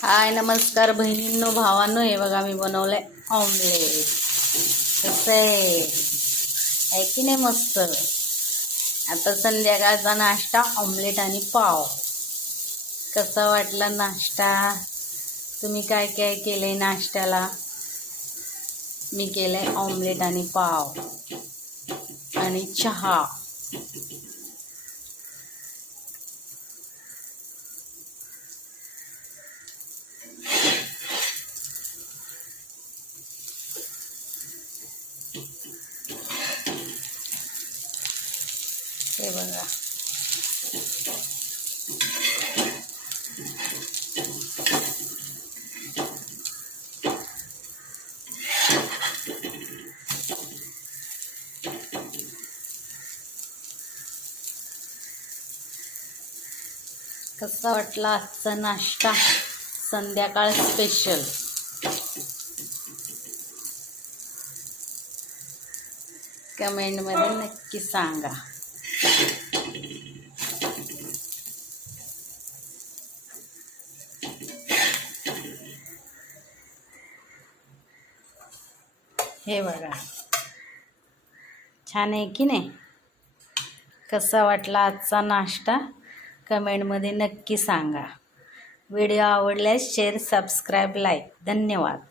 हाय नमस्कार बहिणींनो भावांनो, हे बघा मी बनवलंय ऑमलेट. कसं आहे की नाही मस्त. आता संध्याकाळचा नाश्ता ऑमलेट आणि पाव. कसा वाटला नाश्ता? तुम्ही काय काय केलंय नाश्त्याला? मी केलंय ऑमलेट आणि पाव आणि चहा. हे बघा कसा वाटला आजचा नाश्ता, संध्याकाळ स्पेशल. कमेंटमध्ये नक्की सांगा. हे बघा छान आहे की नाही? कसा वाटला आजचा नाश्ता कमेंटमध्ये नक्की सांगा. व्हिडिओ आवडल्यास शेअर, सबस्क्राईब, लाईक. धन्यवाद.